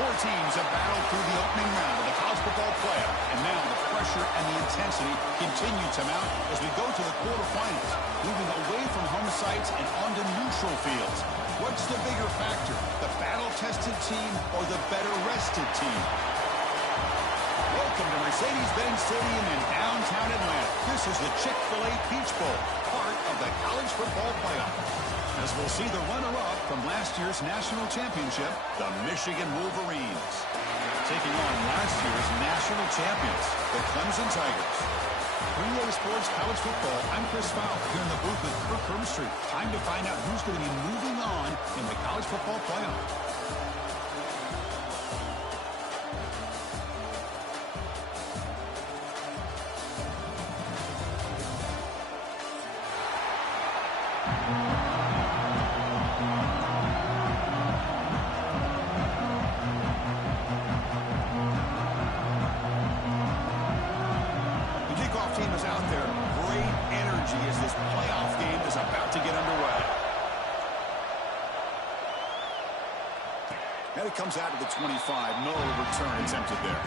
Four teams have battled through the opening round of the college football playoff, and now the pressure and the intensity continue to mount as we go to the quarterfinals, moving away from home sites and onto neutral fields. What's the bigger factor, the battle-tested team or the better-rested team? Welcome to Mercedes-Benz Stadium in downtown Atlanta. This is the Chick-fil-A Peach Bowl, part of the college football playoff. As we'll see the runner-up from last year's national championship, the Michigan Wolverines, taking on last year's national champions, the Clemson Tigers. 3A Sports College Football, I'm Chris Fowler here in the booth with Kirk Herbstreit. Time to find out who's going to be moving on in the college football playoff. Team is out there. Great energy as this playoff game is about to get underway. And it comes out to the 25. No return attempted there.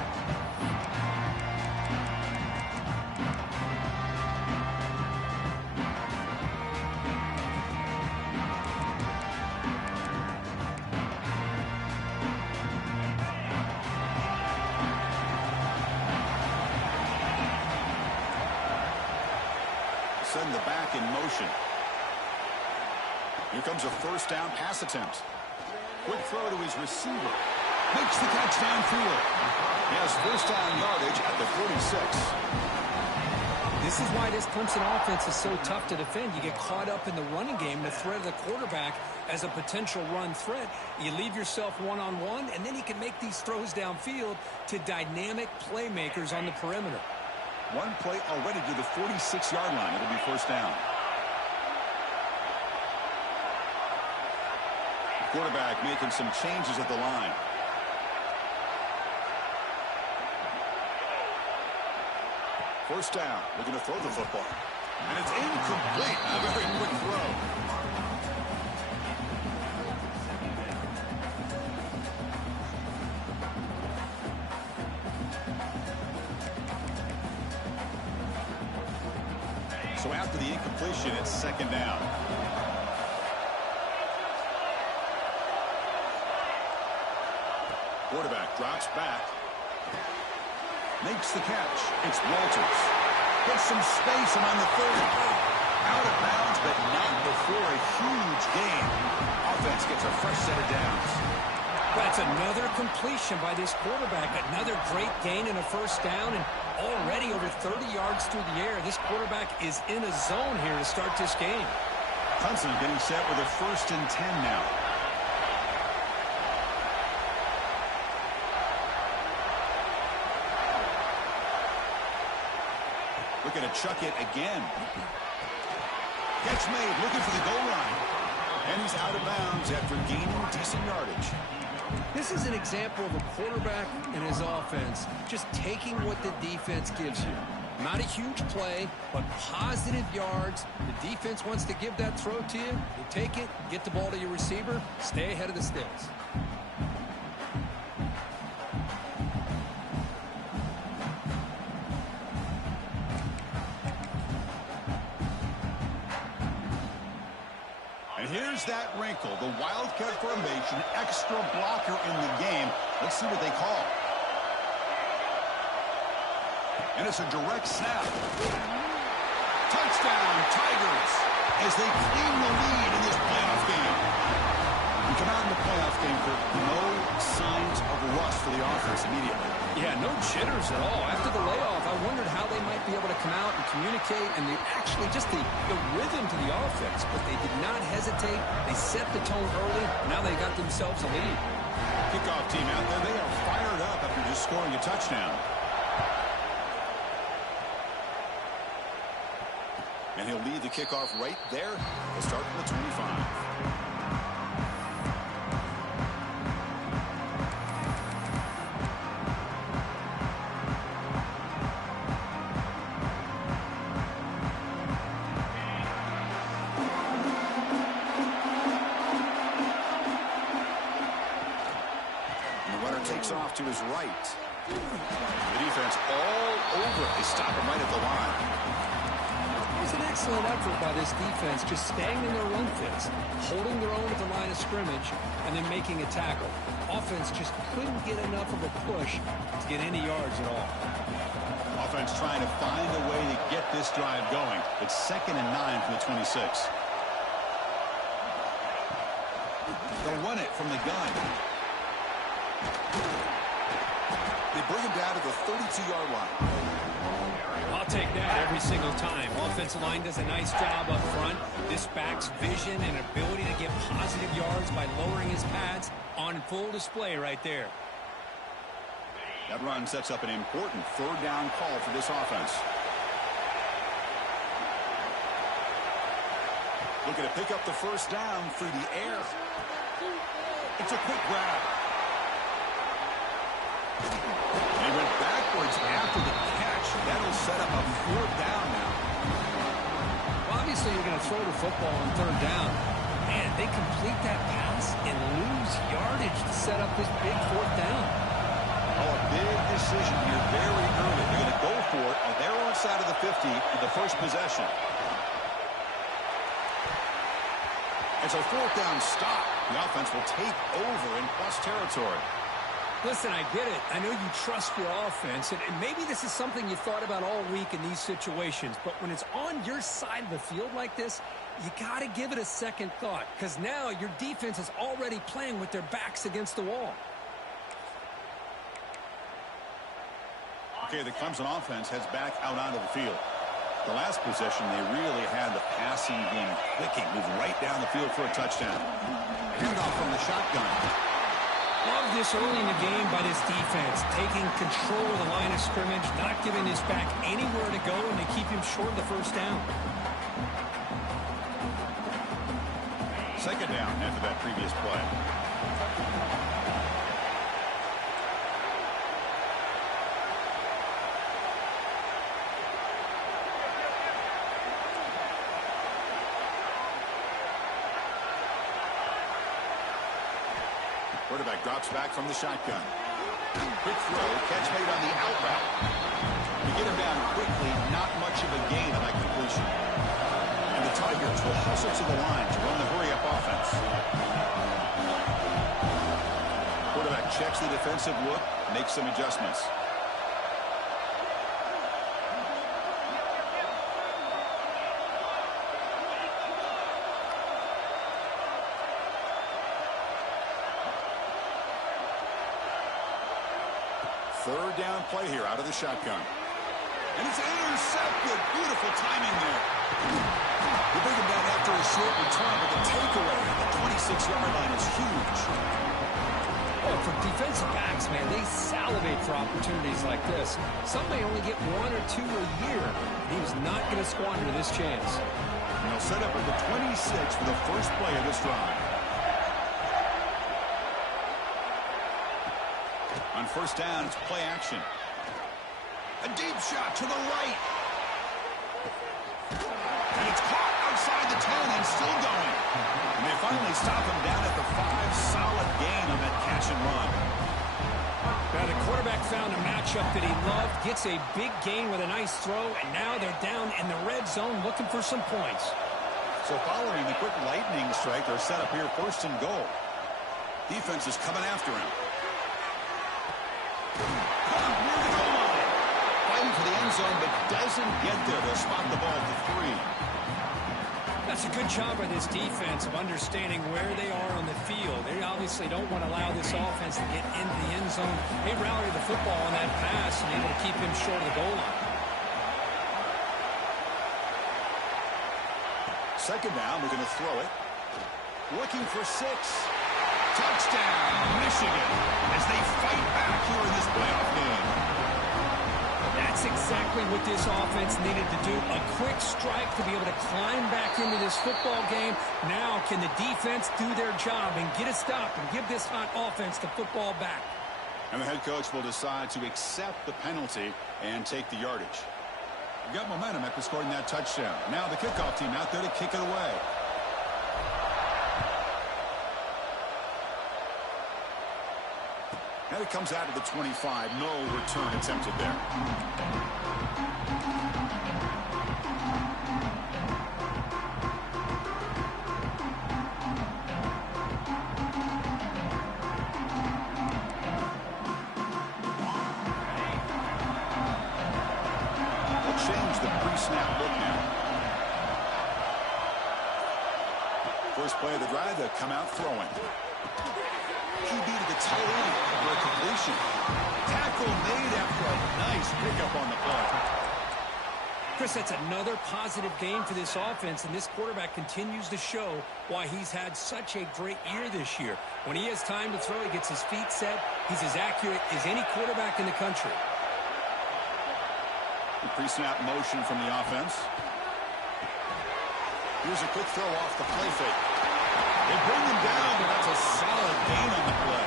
Send the back in motion. Here comes a first down pass attempt. Quick throw to his receiver. Makes the catch downfield. He has first down yardage at the 46. This is why this Clemson offense is so tough to defend. You get caught up in the running game, the threat of the quarterback as a potential run threat. You leave yourself one-on-one, and then he can make these throws downfield to dynamic playmakers on the perimeter. One play already to the 46-yard line. It'll be first down. Quarterback making some changes at the line. First down. Looking to throw the football. And it's incomplete. A very quick throw. So after the incompletion, it's second down. Quarterback drops back. Makes the catch. It's Walters. Gets some space and on the 30. Out of bounds, but not before a huge gain. Offense gets a fresh set of downs. That's another completion by this quarterback. Another great gain in a first down, and already over 30 yards through the air. This quarterback is in a zone here to start this game. Clemson getting set with a 1st and 10 now. Looking to chuck it again. Catch made, looking for the goal line. And he's out of bounds after gaining decent yardage. This is an example of a quarterback and his offense just taking what the defense gives you. Not a huge play, but positive yards. The defense wants to give that throw to you. You take it, get the ball to your receiver, stay ahead of the sticks. And here's that wrinkle, the wildcat formation, extra blocker in the game. Let's see what they call. And it's a direct snap. Touchdown, Tigers, as they claim the lead in this playoff game. We come out in the playoff game for no signs of rust for the offense immediately. Yeah, no jitters at all. After the layoff, I wondered how they might be able to come out and communicate, and actually just the rhythm to the offense. But they did not hesitate. They set the tone early. Now they got themselves a lead. Kickoff team out there. They are fired up after just scoring a touchdown. And he'll lead the kickoff right there. We'll start from the 25. is right. The defense all over it. They stop him right at the line. It was an excellent effort by this defense, just staying in their run fits, holding their own at the line of scrimmage, and then making a tackle. Offense just couldn't get enough of a push to get any yards at all. Offense trying to find a way to get this drive going. It's 2nd and 9 from the 26. They'll run it from the gun. They bring him down to the 32-yard line. I'll take that every single time. Offensive line does a nice job up front. This back's vision and ability to get positive yards by lowering his pads on full display right there. That run sets up an important 3rd down call for this offense. Looking to pick up the 1st down through the air. It's a quick grab. They went backwards after the catch. That'll set up a 4th down now. Well, obviously, you're going to throw the football on 3rd down. Man, they complete that pass and lose yardage to set up this big 4th down. Oh, a big decision here very early. They're going to go for it on their own side of the 50 in the first possession. It's a 4th down stop. The offense will take over in plus territory. Listen, I get it. I know you trust your offense, and maybe this is something you thought about all week in these situations, but when it's on your side of the field like this, you got to give it a second thought, because now your defense is already playing with their backs against the wall. Okay, the Clemson offense heads back out onto the field. The last possession, they really had the passing game clicking, moving right down the field for a touchdown. Handoff from the shotgun. Love this early in the game by this defense, taking control of the line of scrimmage, not giving this back anywhere to go, and they keep him short of the 1st down. 2nd down after that previous play. Quarterback drops back from the shotgun. Quick throw, catch made on the out route. To get him down quickly, not much of a gain on that completion. And the Tigers will hustle to the line to run the hurry-up offense. Quarterback checks the defensive look, makes some adjustments. Third down play here out of the shotgun. And it's intercepted. Beautiful timing there. They bring him down after a short return, but the takeaway at the 26-yard line is huge. Oh, for defensive backs, man, they salivate for opportunities like this. Some may only get 1 or 2 a year. He was not going to squander this chance. And he'll set up at the 26 for the first play of this drive. On 1st down, it's play action. A deep shot to the right. And it's caught outside the 10 and still going. And they finally stop him down at the 5. Solid gain on that catch and run. Now the quarterback found a matchup that he loved, gets a big gain with a nice throw, and now they're down in the red zone looking for some points. So following the quick lightning strike, they're set up here 1st and goal. Defense is coming after him. Fighting for the end zone, but doesn't get there. They'll spot the ball to 3. That's a good job by this defense of understanding where they are on the field. They obviously don't want to allow this offense to get into the end zone. They rallied the football on that pass and able to keep him short of the goal line. 2nd down, we're going to throw it. Looking for 6. Touchdown, Michigan, as they fight back here in this playoff game. That's exactly what this offense needed to do. A quick strike to be able to climb back into this football game. Now can the defense do their job and get a stop and give this hot offense the football back? And the head coach will decide to accept the penalty and take the yardage. We've got momentum after scoring that touchdown. Now the kickoff team out there to kick it away. And it comes out of the 25. No return attempted there. They'll change the pre-snap look now. First play of the drive, they'll come out throwing. QB to the tight end for a completion. Tackle made after a nice pickup on the play. Chris, that's another positive game for this offense, and this quarterback continues to show why he's had such a great year this year. When he has time to throw, he gets his feet set. He's as accurate as any quarterback in the country. The pre-snap motion from the offense. Here's a quick throw off the play fake. They bring him down, but that's a solid gain on the play.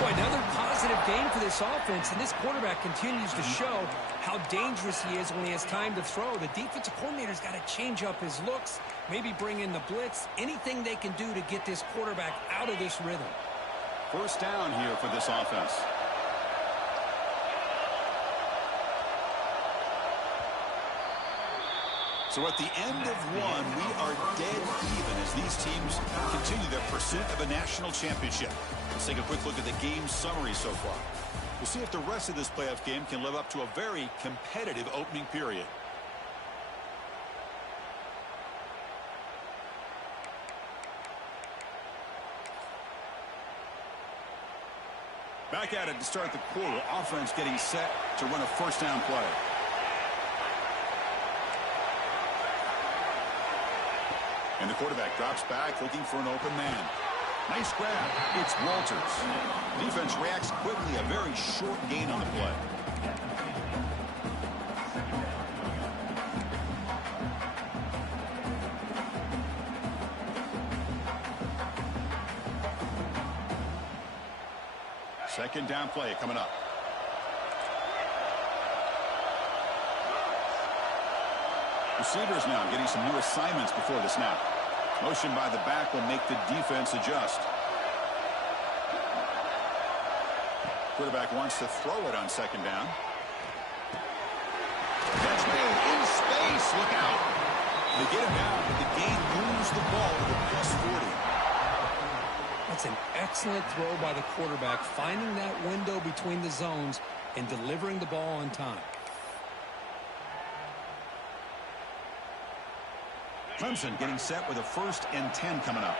Boy, another positive game for this offense, and this quarterback continues to show how dangerous he is when he has time to throw. The defensive coordinator's got to change up his looks, maybe bring in the blitz, anything they can do to get this quarterback out of this rhythm. First down here for this offense. So at the end of one, we are dead even as these teams continue their pursuit of a national championship. Let's take a quick look at the game summary so far. We'll see if the rest of this playoff game can live up to a very competitive opening period. Back at it to start the quarter. Offense getting set to run a first down play. And the quarterback drops back looking for an open man. Nice grab. It's Walters. Defense reacts quickly. A very short gain on the play. Second down play coming up. Receivers now getting some new assignments before the snap. Motion by the back will make the defense adjust. Quarterback wants to throw it on second down. Catch made in space. Look out. They get him down, but the game moves the ball to the +40. That's an excellent throw by the quarterback, finding that window between the zones and delivering the ball on time. Clemson getting set with a 1st and 10 coming up.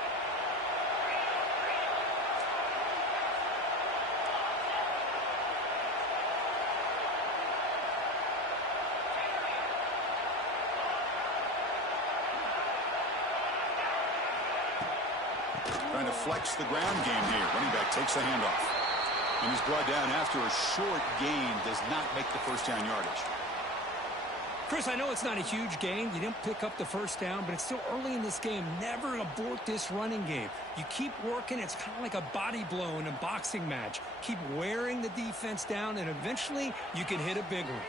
Trying to flex the ground game here. Running back takes the handoff. And he's brought down after a short gain. Does not make the first down yardage. Chris, I know it's not a huge gain. You didn't pick up the first down, but it's still early in this game. Never abort this running game. You keep working. It's kind of like a body blow in a boxing match. Keep wearing the defense down, and eventually you can hit a big one.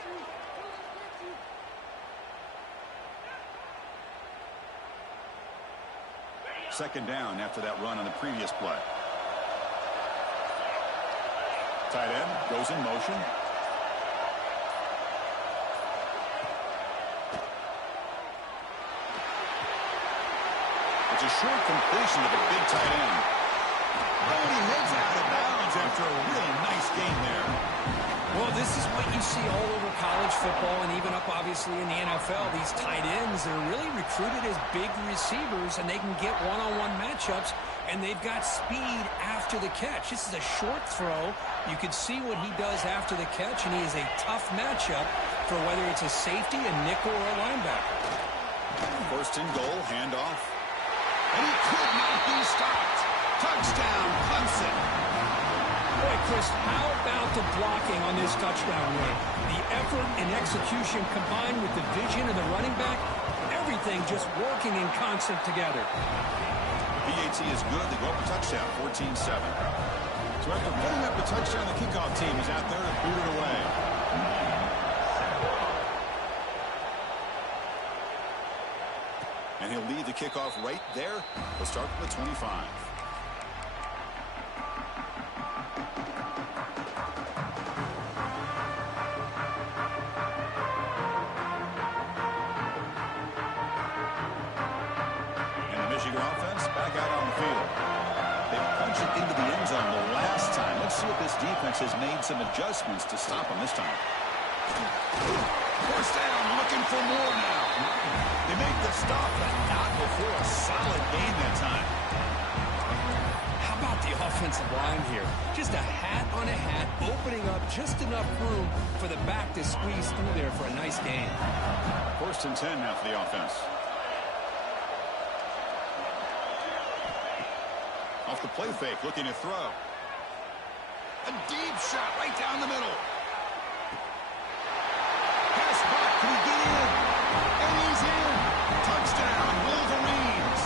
Second down after that run on the previous play. Tight end goes in motion. It's a short completion to the big tight end. Oh, and he heads out of bounds after a really nice gain there. Well, this is what you see all over college football and even up, obviously, in the NFL. These tight ends, they're really recruited as big receivers, and they can get one-on-one matchups, and they've got speed after the catch. This is a short throw. You can see what he does after the catch, and he is a tough matchup for whether it's a safety, a nickel, or a linebacker. First and goal, handoff. And he could not be stopped. Touchdown, Clemson. Boy, Chris, how about the blocking on this touchdown run? The effort and execution combined with the vision of the running back, everything just working in concert together. PAT is good. They go up a touchdown, 14-7. So after putting up a touchdown, the kickoff team is out there to boot it away. And he'll lead the kickoff right there. We'll start from the 25. downfield. They punch it into the end zone the last time. Let's see if this defense has made some adjustments to stop them this time. First down, looking for more now. They make the stop, but not before a solid gain that time. How about the offensive line here? Just a hat on a hat, opening up just enough room for the back to squeeze through there for a nice gain. 1st and 10 now for the offense. Off the play fake, looking to throw. A deep shot right down the middle. Pass back, can he get in? And he's in. Touchdown, Wolverines.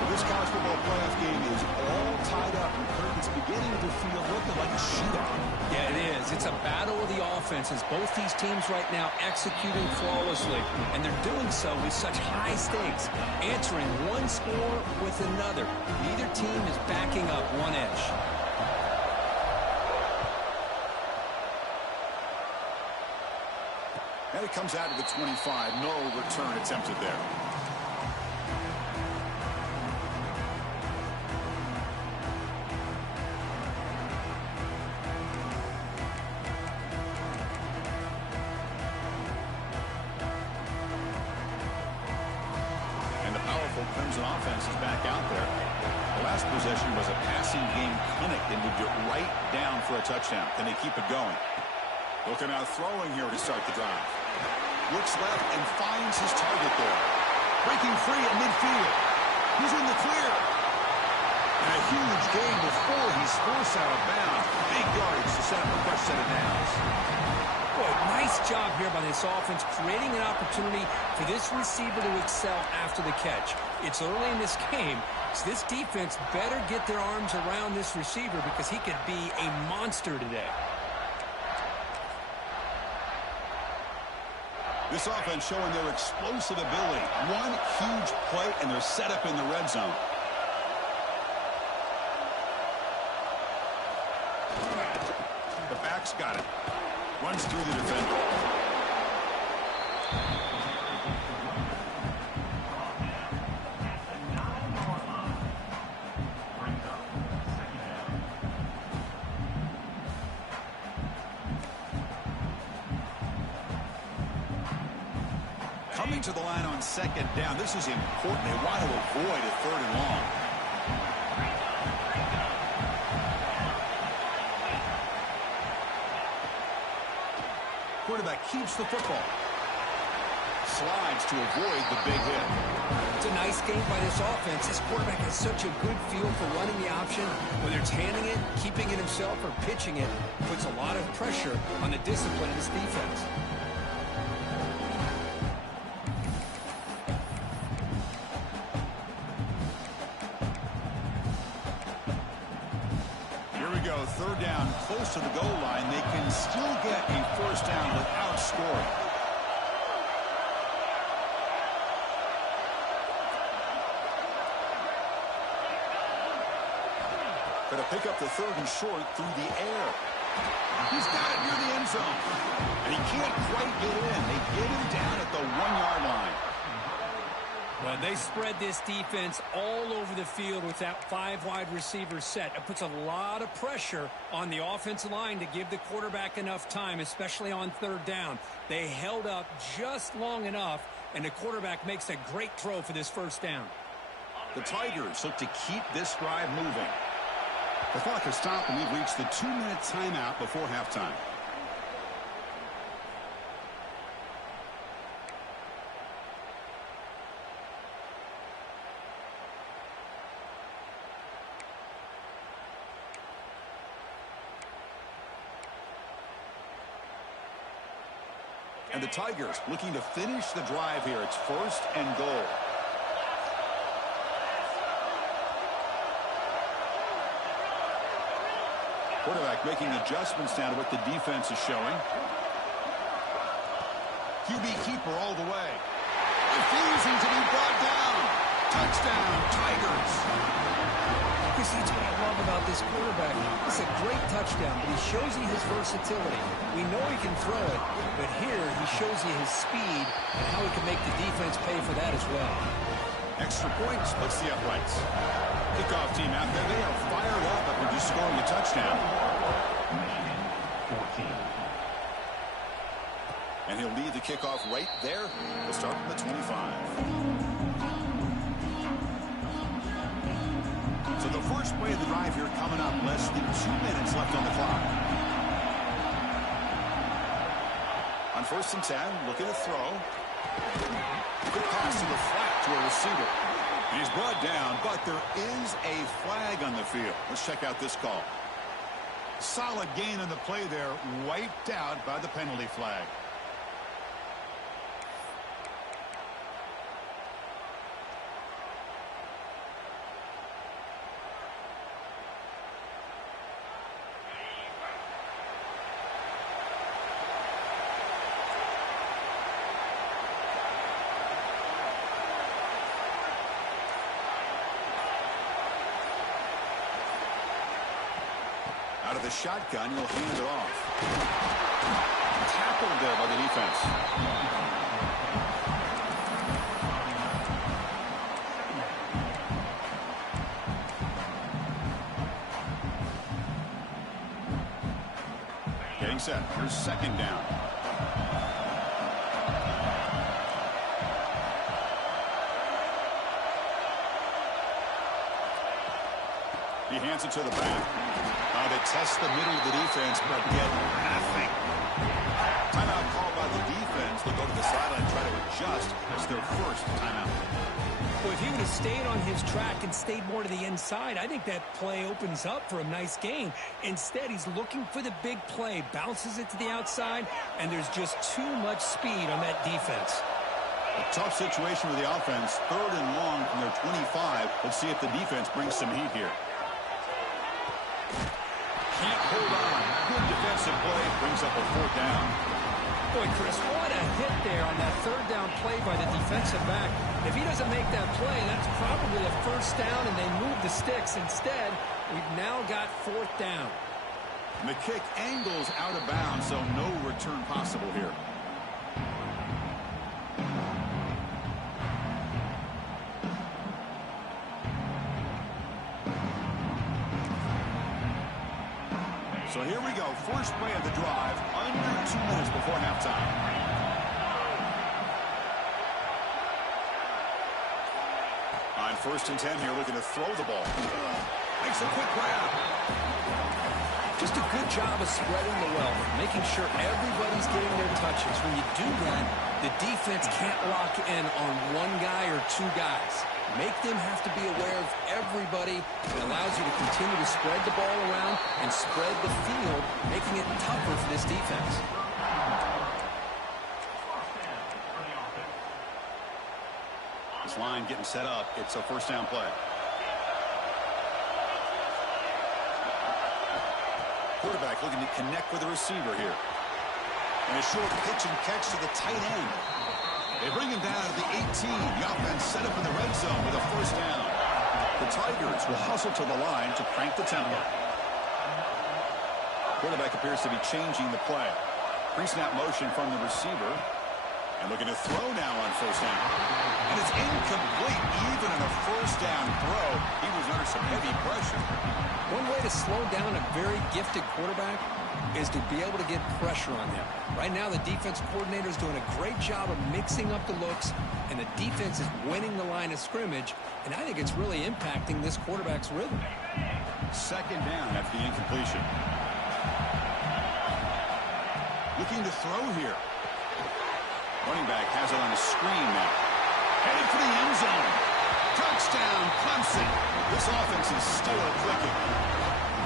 Well, this college football playoff game is all tied up, and Kirk, it's beginning to feel looking like a shootout. Yeah, it is. It's a battle of the offenses. Both these teams right now executing flawlessly, and they're doing so with such high stakes, answering one score with another. Neither team is backing up one edge. And it comes out to the 25. No return attempted there. And the powerful Clemson offense is back out there. The last possession was a passing game clinic. They moved it right down for a touchdown. Can they keep it going? Looking out throwing here to start the drive. Looks left and finds his target there. Breaking free at midfield. He's in the clear. And a huge gain before he's forced out of bounds. Big yardage to set up a fresh set of downs. Boy, nice job here by this offense, creating an opportunity for this receiver to excel after the catch. It's early in this game, so this defense better get their arms around this receiver because he could be a monster today. This offense showing their explosive ability. One huge play, and they're set up in the red zone. The back's got it. Runs through the defender. Coming to the line on 2nd down. This is important. They want to avoid a 3rd and long. Quarterback keeps the football. Slides to avoid the big hit. It's a nice game by this offense. This quarterback has such a good feel for running the option. Whether it's handing it, keeping it himself, or pitching it, puts a lot of pressure on the discipline of this defense. Here we go, 3rd down, close to the goal line. They can still get a 1st down without scoring. Going to pick up the 3rd and short through the air. He's got it near the end zone. And he can't quite get in. They get him down at the 1-yard line. Well, they spread this defense all over the field with that 5 wide receiver set. It puts a lot of pressure on the offensive line to give the quarterback enough time, especially on 3rd down. They held up just long enough, and the quarterback makes a great throw for this 1st down. The Tigers look to keep this drive moving. The clock has stopped, and we've reached the 2-minute timeout before halftime. And the Tigers looking to finish the drive here. It's 1st and goal. Quarterback making adjustments now to what the defense is showing. QB keeper all the way. Refusing to be brought down. Touchdown, Tigers. Because that's what I love about this quarterback. It's a great touchdown, but he shows you his versatility. We know he can throw it, but here he shows you his speed and how he can make the defense pay for that as well. Extra point splits the uprights. Kickoff team out there, they are fired up after just scoring a touchdown. And he'll lead the kickoff right there. We'll start from the 25. So the first play of the drive here coming up. Less than 2 minutes left on the clock. On 1st and 10, looking to throw. Good pass to the flat to a receiver. He's brought down, but there is a flag on the field. Let's check out this call. Solid gain on the play there, wiped out by the penalty flag. Out of the shotgun, he'll hand it off. Tackled there by the defense. Getting set. Here's 2nd down. He hands it to the back. They test the middle of the defense, but get nothing. Timeout called by the defense. They'll go to the sideline and try to adjust. It's their first timeout. Well, if he would have stayed on his track and stayed more to the inside, I think that play opens up for a nice gain. Instead, he's looking for the big play, bounces it to the outside, and there's just too much speed on that defense. A tough situation with the offense. 3rd and long from their 25. Let's see if the defense brings some heat here. Can't hold on. Good defensive play. Brings up a 4th down. Boy, Chris, what a hit there on that 3rd down play by the defensive back. If he doesn't make that play, that's probably a 1st down, and they move the sticks. Instead, we've now got 4th down. And the kick angles out of bounds, so no return possible here. So here we go. First play of the drive. Under 2 minutes before halftime. On 1st and 10 here, looking to throw the ball. Makes a quick grab. Just a good job of spreading the wealth, making sure everybody's getting their touches. When you do that, the defense can't lock in on one guy or 2 guys. Make them have to be aware of everybody. It allows you to continue to spread the ball around and spread the field, making it tougher for this defense. This line getting set up. It's a 1st down play. Quarterback looking to connect with the receiver here. And a short pitch and catch to the tight end. They bring him down to the 18. The offense set up in the red zone with a 1st down. The Tigers will hustle to the line to crank the tempo. Quarterback appears to be changing the play. Pre-snap motion from the receiver. And looking to throw now on 1st down. And it's incomplete. Even on a 1st down throw, he was under some heavy pressure. One way to slow down a very gifted quarterback is to be able to get pressure on him. Right now, the defense coordinator is doing a great job of mixing up the looks, and the defense is winning the line of scrimmage, and I think it's really impacting this quarterback's rhythm. 2nd down after the incompletion. Looking to throw here. Running back has it on the screen now. Headed for the end zone. Touchdown, Clemson. This offense is still clicking.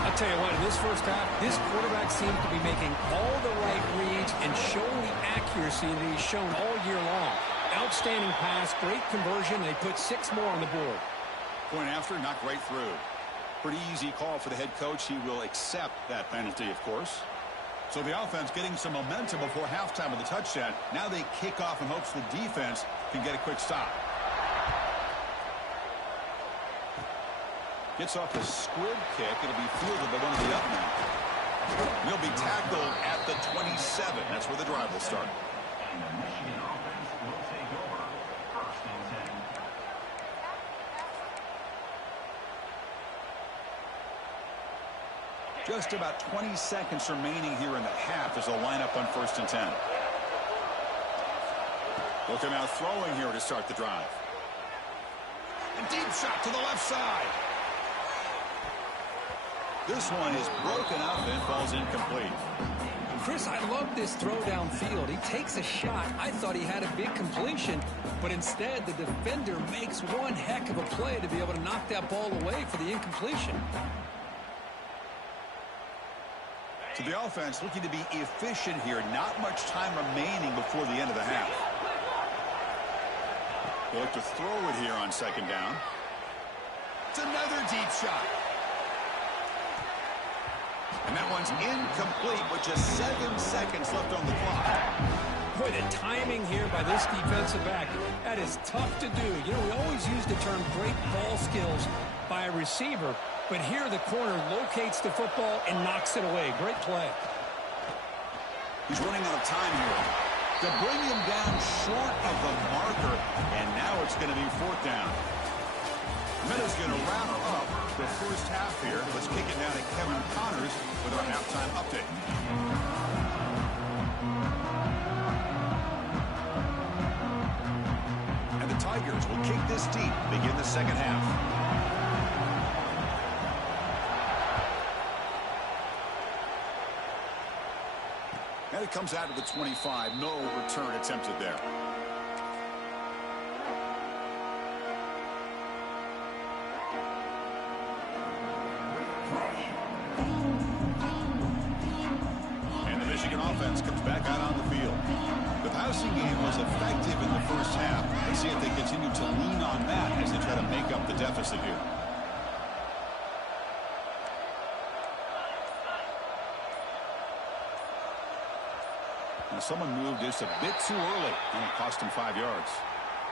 I'll tell you what, in this first half, this quarterback seems to be making all the right reads and showing the accuracy that he's shown all year long. Outstanding pass, great conversion. They put 6 more on the board. Point after, knocked right through. Pretty easy call for the head coach. He will accept that penalty, of course. So the offense getting some momentum before halftime with the touchdown. Now they kick off in hopes the defense can get a quick stop. Gets off a squib kick. It'll be fielded by one of the up men. He'll be tackled at the 27. That's where the drive will start. Just about 20 seconds remaining here in the half as they'll line up on 1st and 10. They'll come out throwing here to start the drive. And deep shot to the left side. This one is broken up and falls incomplete. Chris, I love this throw downfield. He takes a shot. I thought he had a big completion, but instead the defender makes one heck of a play to be able to knock that ball away for the incompletion. So the offense looking to be efficient here. Not much time remaining before the end of the half. They'll look to throw it here on 2nd down. It's another deep shot. And that one's incomplete with just 7 seconds left on the clock. Boy, the timing here by this defensive back, that is tough to do. You know, we always use the term great ball skills by a receiver, but here the corner locates the football and knocks it away. Great play. He's running out of time here. They'll bring him down short of the marker, and now it's going to be 4th down. Meadows going to wrap up the first half here. Let's kick it down to Kevin Connors with our halftime update. And the Tigers will kick this deep, begin the second half. And it comes out to the 25. No return attempted there. Offense comes back out on the field. The passing game was effective in the first half. Let's see if they continue to lean on that as they try to make up the deficit here. Now someone moved just a bit too early, and it cost him 5 yards.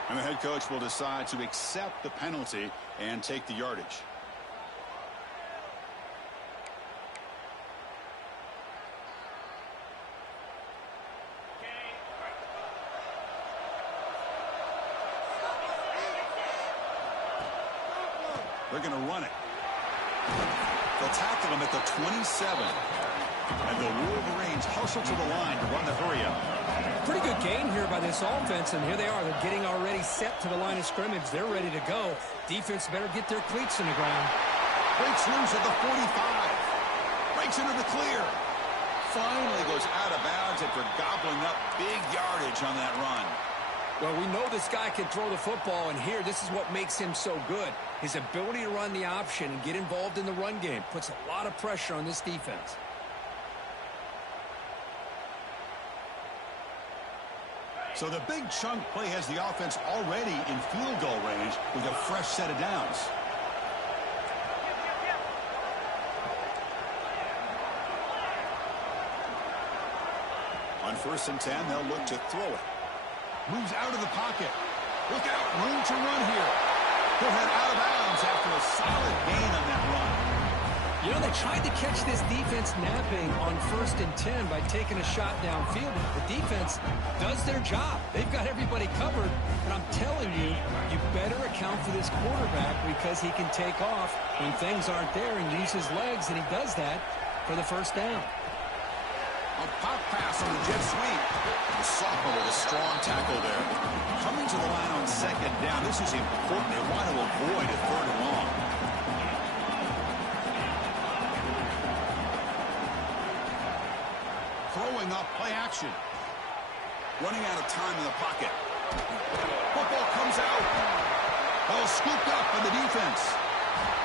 And the head coach will decide to accept the penalty and take the yardage. They're going to run it. They'll tackle him at the 27. And the Wolverines hustle to the line to run the hurry-up. Pretty good gain here by this offense, and here they are. They're getting already set to the line of scrimmage. They're ready to go. Defense better get their cleats in the ground. Breaks loose at the 45. Breaks into the clear. Finally goes out of bounds after gobbling up big yardage on that run. Well, we know this guy can throw the football, and here, this is what makes him so good. His ability to run the option and get involved in the run game puts a lot of pressure on this defense. So the big chunk play has the offense already in field goal range with a fresh set of downs. On 1st and 10, they'll look to throw it. Moves out of the pocket. Look out, room to run here. He'll head out of bounds after a solid gain on that run. You know, they tried to catch this defense napping on 1st and 10 by taking a shot downfield. The defense does their job. They've got everybody covered. But I'm telling you, you better account for this quarterback because he can take off when things aren't there and use his legs, and he does that for the 1st down. A pop pass on the jet sweep. The sophomore with a strong tackle there. Coming to the line on 2nd down. This is important. They want to avoid a 3rd and long. Throwing up play action. Running out of time in the pocket. Football comes out. Ball scooped up by the defense.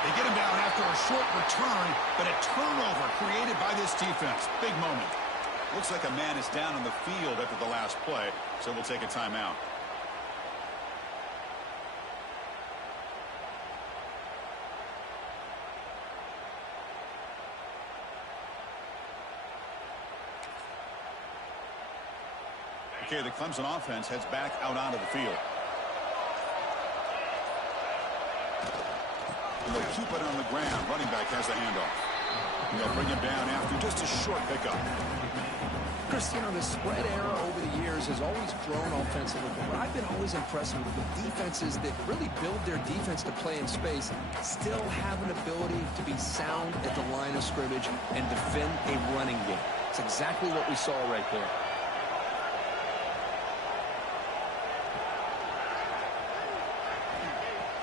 They get him down after a short return, but a turnover created by this defense. Big moment. Looks like a man is down on the field after the last play, so we'll take a timeout. Okay, the Clemson offense heads back out onto the field. And they'll keep it on the ground. Running back has the handoff. And they'll bring him down after just a short pickup. Chris, Chris, you know, the spread era over the years has always grown offensively, but what I've been always impressed with defenses that really build their defense to play in space still have an ability to be sound at the line of scrimmage and defend a running game. It's exactly what we saw right there.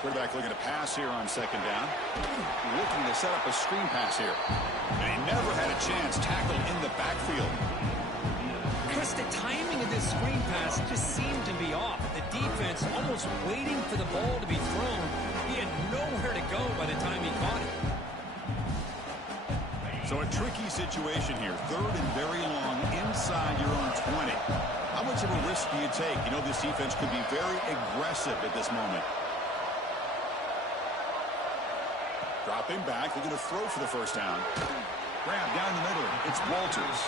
Quarterback looking to pass here on second down. Looking to set up a screen pass here. And he never had a chance tackled in the backfield. Chris, the timing of this screen pass just seemed to be off. The defense almost waiting for the ball to be thrown. He had nowhere to go by the time he caught it. So a tricky situation here. Third and very long inside your own 20. How much of a risk do you take? You know this defense could be very aggressive at this moment. Dropping back, looking to throw for the first down. Grab down the middle. It's Walters.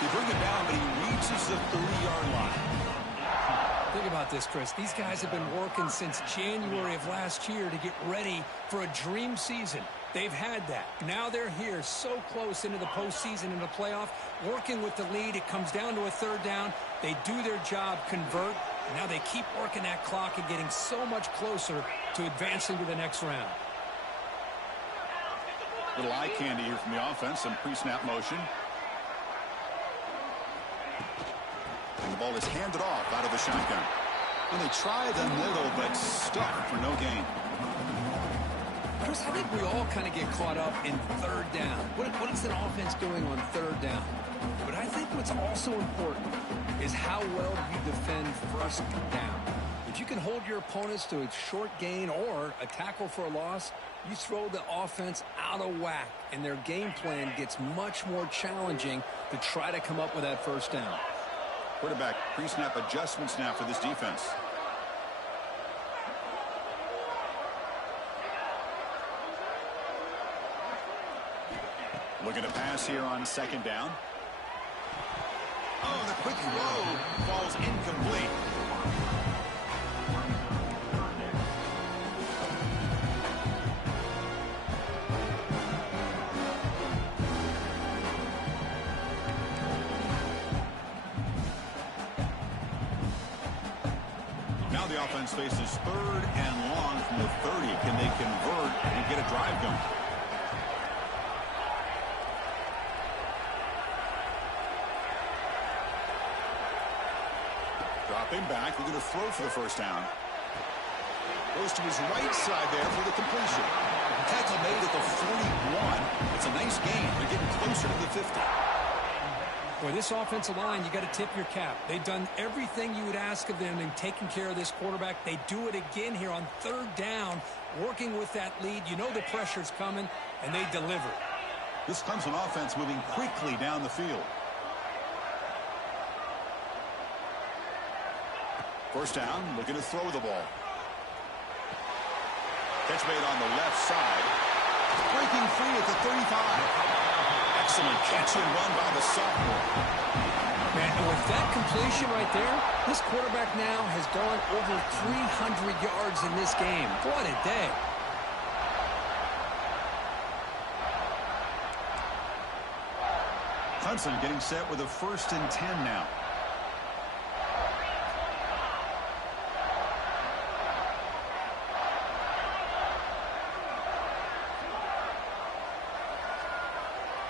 They bring it down, but he reaches the 30-yard line. Think about this, Chris. These guys have been working since January of last year to get ready for a dream season. They've had that. Now they're here so close into the postseason and the playoff, working with the lead. It comes down to a third down. They do their job, convert. And now they keep working that clock and getting so much closer to advancing to the next round. Little eye candy here from the offense. Some pre-snap motion. And the ball is handed off out of the shotgun. And they try the middle, but stuck for no gain. Chris, I think we all kind of get caught up in third down. What is an offense doing on third down? But I think what's also important is how well you defend first down. If you can hold your opponents to a short gain or a tackle for a loss, you throw the offense out of whack, and their game plan gets much more challenging to try to come up with that first down. Quarterback pre-snap adjustments now for this defense. Looking to pass here on second down. Oh, the quick throw falls incomplete. Now the offense faces third and long from the 30. Can they convert and get a drive going? Dropping back, looking to throw for the first down. Goes to his right side there for the completion. Tackle made at the 41. It's a nice gain. They're getting closer to the 50. Boy, this offensive line, you got to tip your cap. They've done everything you would ask of them in taking care of this quarterback. They do it again here on third down, working with that lead. You know the pressure's coming, and they deliver. This Clemson offense moving quickly down the field. First down, looking to throw the ball. Catch made on the left side. Breaking free at the 35. Excellent catch and run by the sophomore. Man, and with that completion right there, this quarterback now has gone over 300 yards in this game. What a day. Clemson getting set with a 1st and 10 now.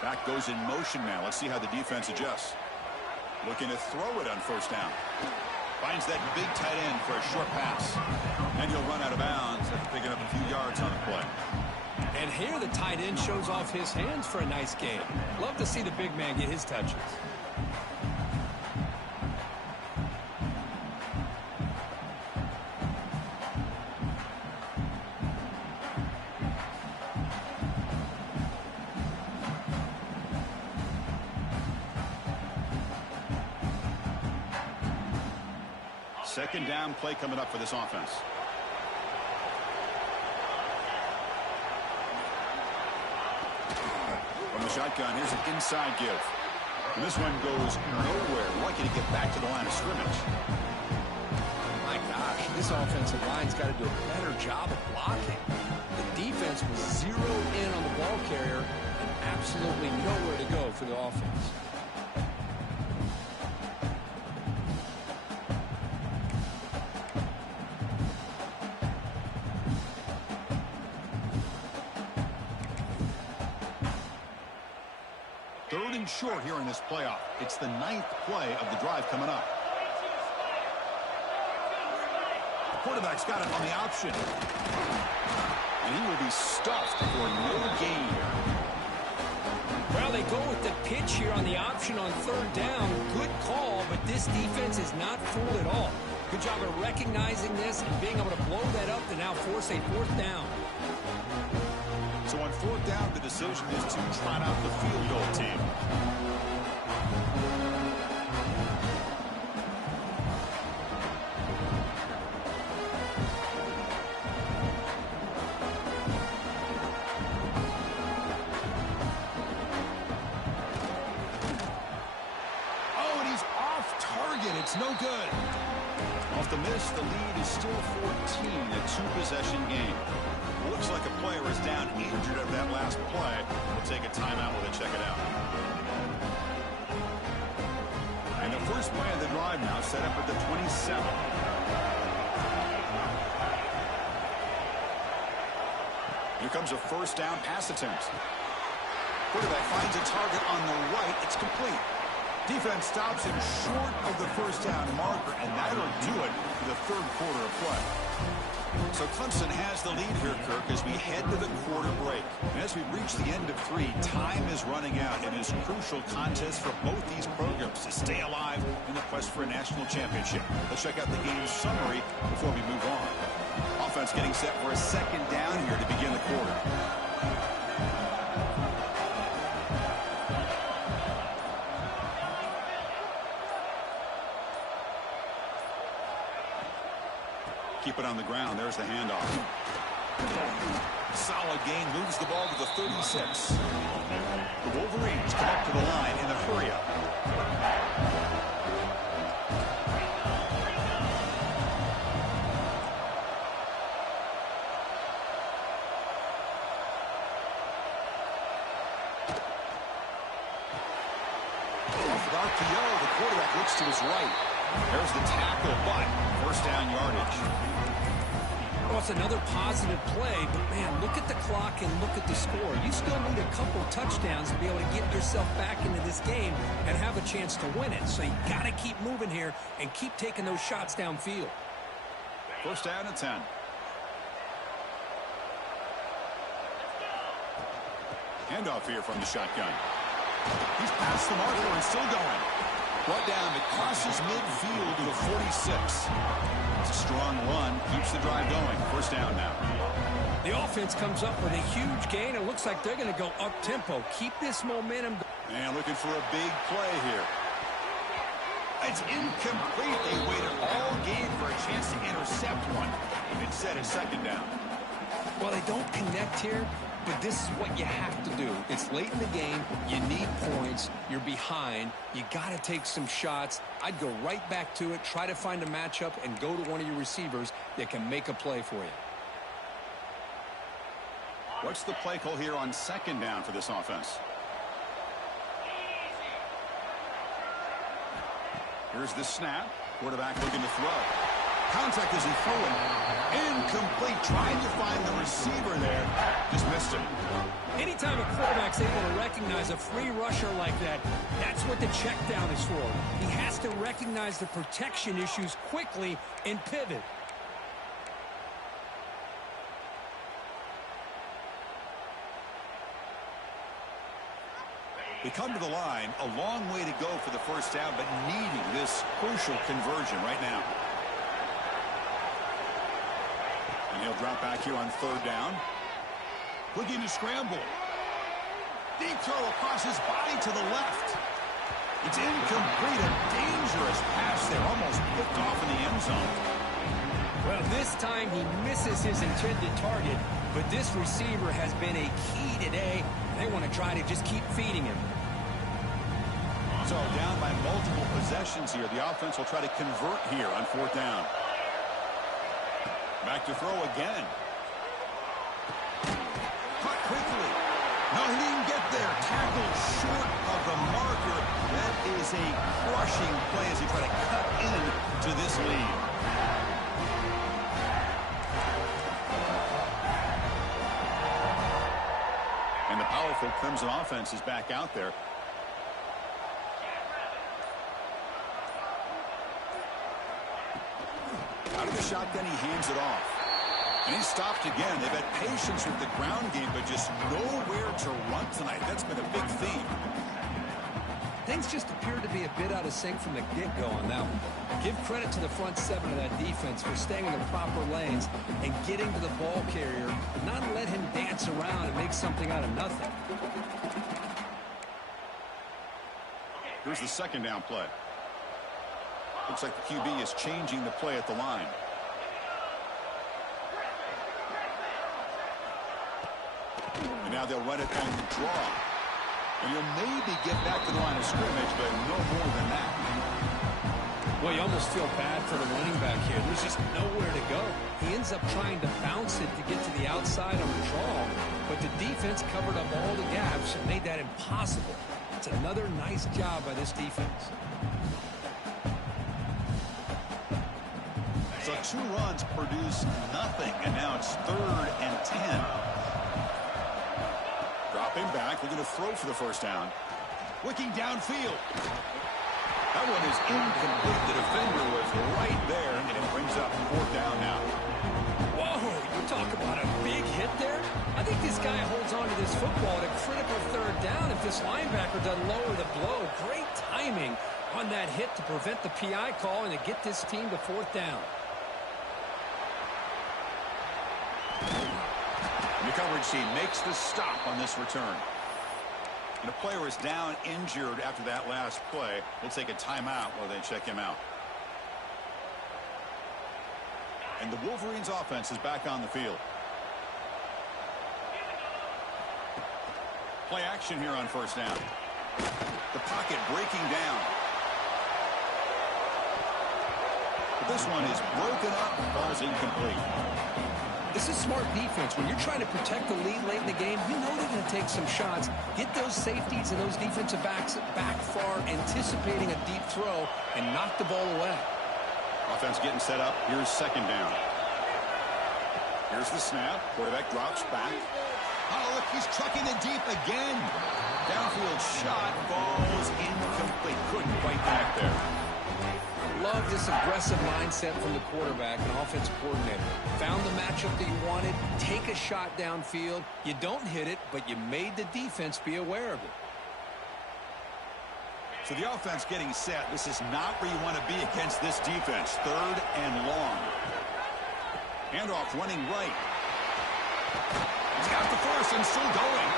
Back goes in motion now. Let's see how the defense adjusts. Looking to throw it on first down. Finds that big tight end for a short pass. And he'll run out of bounds after picking up a few yards on the play. And here the tight end shows off his hands for a nice game. Love to see the big man get his touches. Second down play coming up for this offense. From the shotgun, here's an inside give. And this one goes nowhere. Lucky to get back to the line of scrimmage. My gosh, this offensive line's got to do a better job of blocking. The defense was zeroed in on the ball carrier and absolutely nowhere to go for the offense. falling short here in this playoff. It's the 9th play of the drive coming up. The quarterback's got it on the option. And he will be stuffed for no gain. Well, they go with the pitch here on the option on 3rd down. Good call, but this defense is not fooled at all. Good job of recognizing this and being able to blow that up to now force a 4th down. So on 4th down, the decision is to trot out the field goal team. It's no good. Off the miss, the lead is still 14, a 2-possession game. Looks like a player is down injured at that last play. We'll take a timeout while they check it out. And the first play of the drive now set up at the 27. Here comes a 1st down pass attempt. Quarterback finds a target on the right. It's complete. Defense stops him short of the 1st down marker, and that'll do it for the 3rd quarter of play. So Clemson has the lead here, Kirk, as we head to the quarter break. And as we reach the end of 3, time is running out in this crucial contest for both these programs to stay alive in the quest for a national championship. Let's check out the game's summary before we move on. Offense getting set for a 2nd down here to begin the quarter. Keep it on the ground. There's the handoff. Solid gain. Moves the ball to the 36. The Wolverines come up to the line in the hurry-up. Off the RPO, the quarterback looks to his right. There's the tackle, but 1st down yardage. Well, it's another positive play, but, man, look at the clock and look at the score. You still need a couple touchdowns to be able to get yourself back into this game and have a chance to win it. So you got to keep moving here and keep taking those shots downfield. 1st down and 10. Handoff here from the shotgun. He's past the marker and still going. Brought down, it crosses midfield to the 46. It's a strong run, keeps the drive going. 1st down now. The offense comes up with a huge gain. It looks like they're going to go up-tempo. Keep this momentum. And looking for a big play here. It's incomplete. They waited all game for a chance to intercept one. Instead, it's 2nd down. Well, they don't connect here, but this is what you have to do. It's late in the game. You need points. You're behind. You got to take some shots. I'd go right back to it, try to find a matchup, and go to one of your receivers that can make a play for you. What's the play call here on 2nd down for this offense? Here's the snap. Quarterback looking to throw. Contact as he threw it. Incomplete. Trying to find the receiver there. Just missed him. Anytime a quarterback's able to recognize a free rusher like that, that's what the check down is for. He has to recognize the protection issues quickly and pivot. We come to the line, a long way to go for the 1st down, but needing this crucial conversion right now. And he'll drop back here on 3rd down. Looking to scramble. Deep throw across his body to the left. It's incomplete. A dangerous pass there, almost picked off in the end zone. Well, this time he misses his intended target, but this receiver has been a key today. They want to try to just keep feeding him. So down by multiple possessions here. The offense will try to convert here on 4th down. Back to throw again. Caught quickly. No, he didn't get there. Tackled short of the marker. That is a crushing play as he try to cut into this lead. And the powerful Clemson offense is back out there. Out of the shotgun, he hands it off. And he's stopped again. They've had patience with the ground game, but just nowhere to run tonight. That's been a big theme. Things just appear to be a bit out of sync from the get-go on that one. Give credit to the front seven of that defense for staying in the proper lanes and getting to the ball carrier, but not let him dance around and make something out of nothing. Here's the second down play. Looks like the QB is changing the play at the line. And now they'll run it on the draw. And you'll maybe get back to the line of scrimmage, but no more than that. Well, you almost feel bad for the running back here. There's just nowhere to go. He ends up trying to bounce it to get to the outside on the draw, but the defense covered up all the gaps and made that impossible. It's another nice job by this defense. So 2 runs produce nothing, and now it's 3rd and 10. Dropping back, looking to throw for the first down. Looking downfield. That one is incomplete. The defender was right there, and it brings up 4th down now. Whoa, you talk about a big hit there? I think this guy holds on to this football at a critical 3rd down if this linebacker doesn't lower the blow. Great timing on that hit to prevent the PI call and to get this team to 4th down. The coverage team makes the stop on this return. And a player is down injured after that last play. We'll take a timeout while they check him out. And the Wolverines offense is back on the field. Play action here on first down. The pocket breaking down. But this one is broken up and ball's incomplete. This is smart defense. When you're trying to protect the lead late in the game, you know they're going to take some shots. Get those safeties and those defensive backs back far, anticipating a deep throw, and knock the ball away. Offense getting set up. Here's second down. Here's the snap. Quarterback drops back. Oh, look, he's trucking it deep again. Downfield shot. Ball's incomplete. Couldn't quite connect there. Love this aggressive mindset from the quarterback and offensive coordinator. Found the matchup that you wanted, take a shot downfield. You don't hit it, but you made the defense be aware of it. So the offense getting set. This is not where you want to be against this defense. 3rd and long. Handoff running right. He's got the first and still going.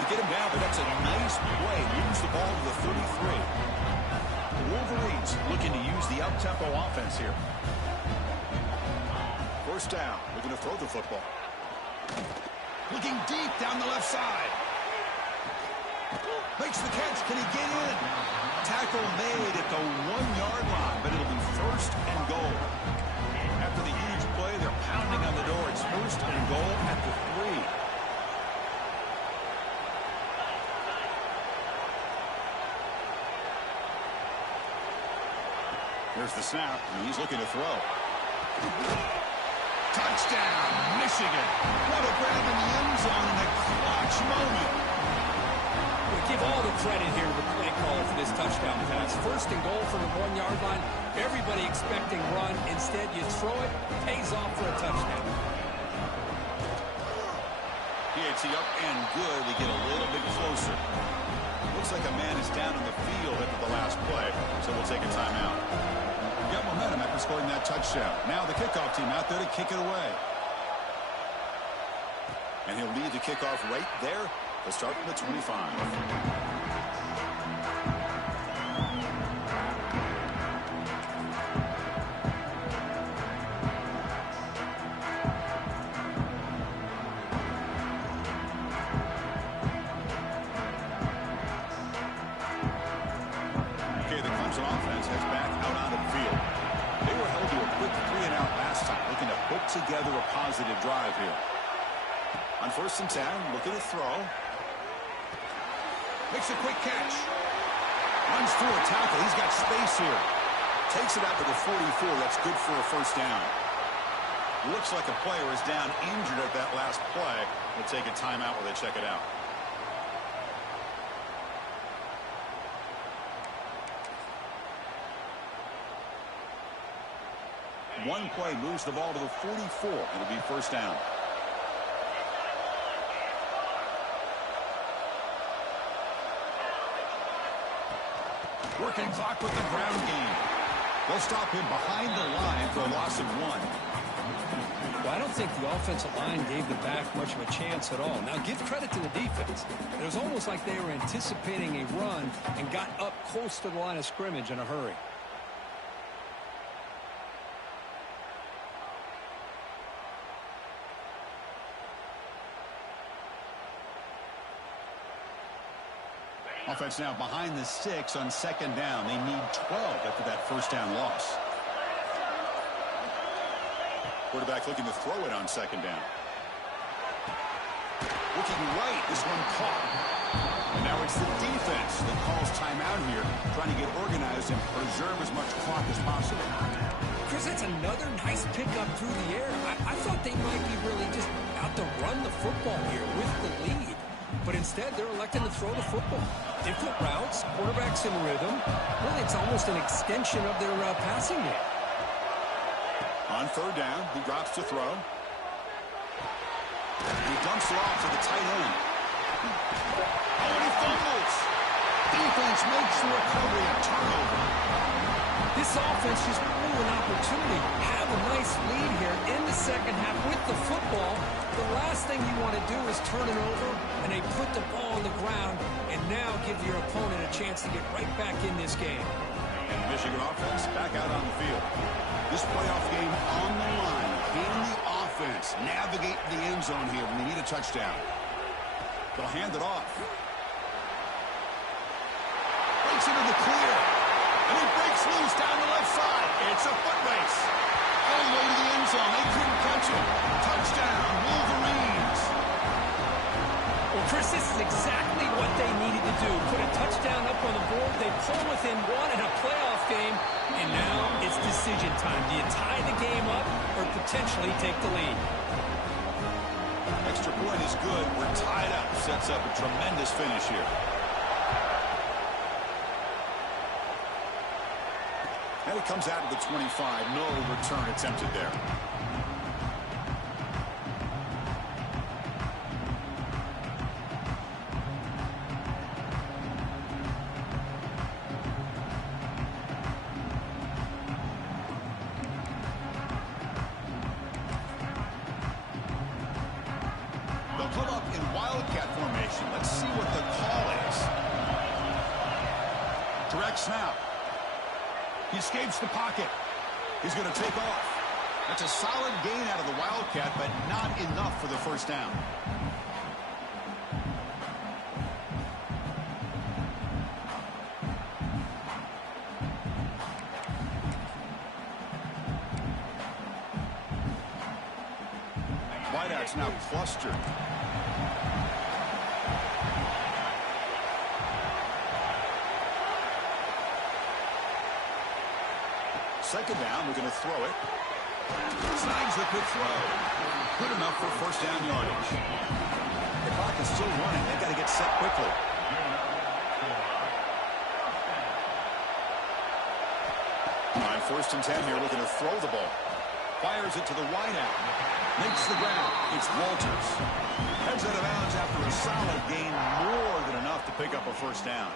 You get him down, but that's a nice play. Moves the ball to the 33. The Wolverines looking to use the up-tempo offense here. First down, looking to throw the football. Looking deep down the left side. Makes the catch. Can he get in? Tackle made at the 1-yard line, but it'll be 1st and goal. After the huge play, they're pounding on the door. It's 1st and goal at the 3. Here's the snap, and he's looking to throw. Touchdown, Michigan. What a grab in the end zone in a clutch moment. We give all the credit here to the play caller for this touchdown pass. 1st and goal from the 1-yard line. Everybody expecting run. Instead, you throw it, pays off for a touchdown. PAT up and good. We get a little bit closer. Looks like a man is down in the field after the last play, so we'll take a timeout. Got momentum after scoring that touchdown. Now the kickoff team out there to kick it away. And he'll lead the kickoff right there to start from the 25. The Clemson offense heads back out onto the field. They were held to a quick 3-and-out last time, looking to put together a positive drive here. On 1st and 10, looking to throw. Makes a quick catch. Runs through a tackle. He's got space here. Takes it out to the 44. That's good for a 1st down. Looks like a player is down injured at that last play. We'll take a timeout while they check it out. One play moves the ball to the 44. It'll be first down. Working clock with the ground game. They'll stop him behind the line for a loss of 1. Well, I don't think the offensive line gave the back much of a chance at all. Now, give credit to the defense. It was almost like they were anticipating a run and got up close to the line of scrimmage in a hurry. Offense now behind the 6 on second down. They need 12 after that first down loss. Quarterback looking to throw it on second down. Looking right. This one caught. And now it's the defense that calls timeout here, trying to get organized and preserve as much clock as possible. Chris, that's another nice pickup through the air. I thought they might be really just out to run the football here with the lead. But instead, they're electing to throw the football. Different routes, quarterback's in rhythm. Really, it's almost an extension of their passing game. On third down, he drops to throw. He dumps it off to the tight end. Oh, and he fumbles. Defense makes the recovery a turnover. This offense just blew an opportunity. Have a nice lead here in the second half with the football. The last thing you want to do is turn it over, and they put the ball on the ground and now give your opponent a chance to get right back in this game. And the Michigan offense back out on the field. This playoff game on the line. Can the offense navigate the end zone here when they need a touchdown? They'll hand it off. Breaks into the clear. And he breaks loose down the left side. It's a foot race. All the way to the end zone. They couldn't catch it. Touchdown, Wolverines. Well, Chris, this is exactly what they needed to do. Put a touchdown up on the board. They pull within one in a playoff game. And now it's decision time. Do you tie the game up or potentially take the lead? Extra point is good. We're tied up. Sets up a tremendous finish here. And it comes out of the 25. No return attempted there. They'll come up in wildcat formation. Let's see what the call is. Direct snap. He escapes the pocket. He's going to take off. That's a solid gain out of the wildcat, but not enough for the first down. Wideout's now clustered. Second down, we're going to throw it. Snags the quick throw. Good enough for first down yardage. The clock is still running. They've got to get set quickly. On first and 10 here, looking to throw the ball. Fires it to the wideout. Makes the ground. It's Walters. Heads out of bounds after a solid gain, more than enough to pick up a first down.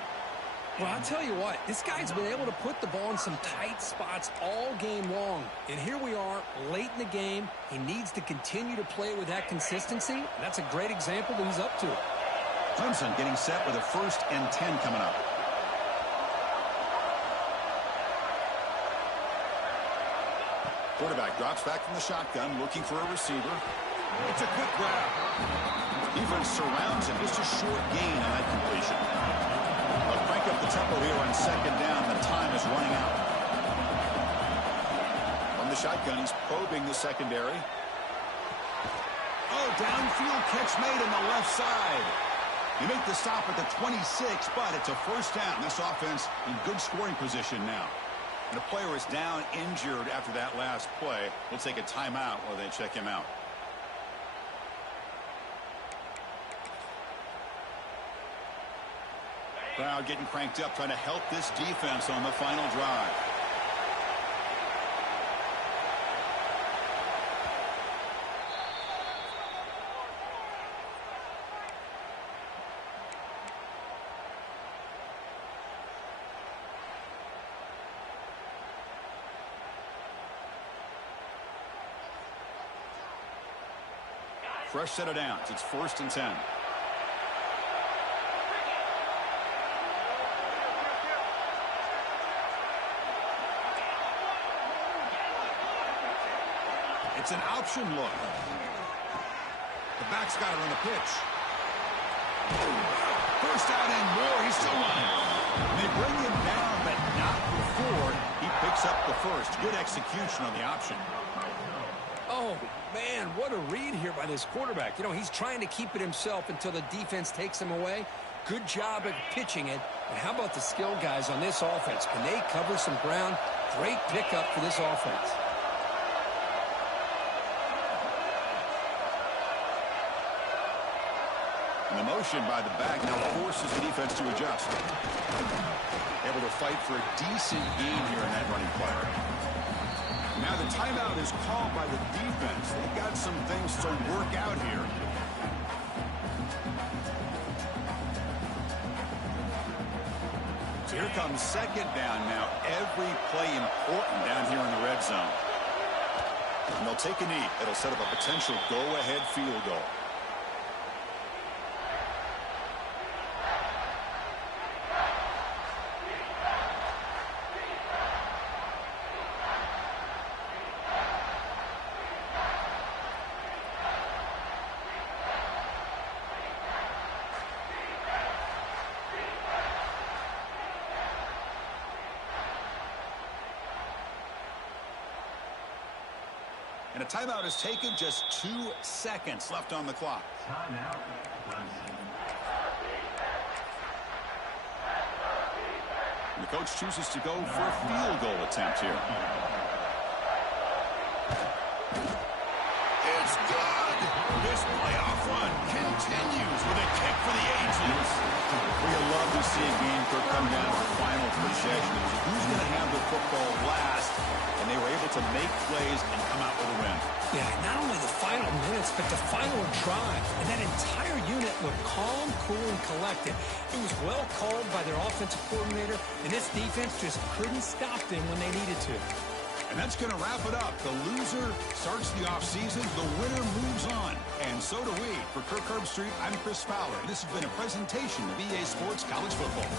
Well, I'll tell you what, this guy's been able to put the ball in some tight spots all game long. And here we are, late in the game. He needs to continue to play with that consistency. And that's a great example that he's up to. Clemson getting set with a first and 10 coming up. Quarterback drops back from the shotgun, looking for a receiver. It's a quick grab. Defense surrounds him. Just a short gain on that completion. They'll crank up the tempo here on second down. The time is running out. From the shotgun, he's probing the secondary. Oh, downfield catch made on the left side. You make the stop at the 26, but it's a first down. This offense in good scoring position now. And the player is down injured after that last play. We'll take a timeout while they check him out. Crowd getting cranked up, trying to help this defense on the final drive. fresh set of downs. It's 1st and 10. It's an option look. The back's got it on the pitch. First out and more. He's still running. They bring him down, but not before he picks up the first. Good execution on the option. Oh, man, what a read here by this quarterback. You know, he's trying to keep it himself until the defense takes him away. Good job at pitching it. And how about the skill guys on this offense? Can they cover some ground? Great pickup for this offense. And the motion by the back now forces the defense to adjust. Able to fight for a decent gain here in that running play. Now the timeout is called by the defense. They've got some things to work out here. So here comes 2nd down now. Every play important down here in the red zone. And they'll take a knee. It'll set up a potential go-ahead field goal. And a timeout is taken. Just 2 seconds left on the clock. Timeout, Clemson. And the coach chooses to go for a field goal attempt here. It's good. This playoff run continues with a kick for the ages. We love to see a game come down to the final possession. Who's going to have the football last? And they were able to make plays and come out with a win. Yeah, not only the final minutes, but the final drive. And that entire unit looked calm, cool, and collected. It was well called by their offensive coordinator, and this defense just couldn't stop them when they needed to. And that's going to wrap it up. The loser starts the offseason. The winner moves on. And so do we. For Kirk Herbstreit, I'm Chris Fowler. This has been a presentation of EA Sports College Football.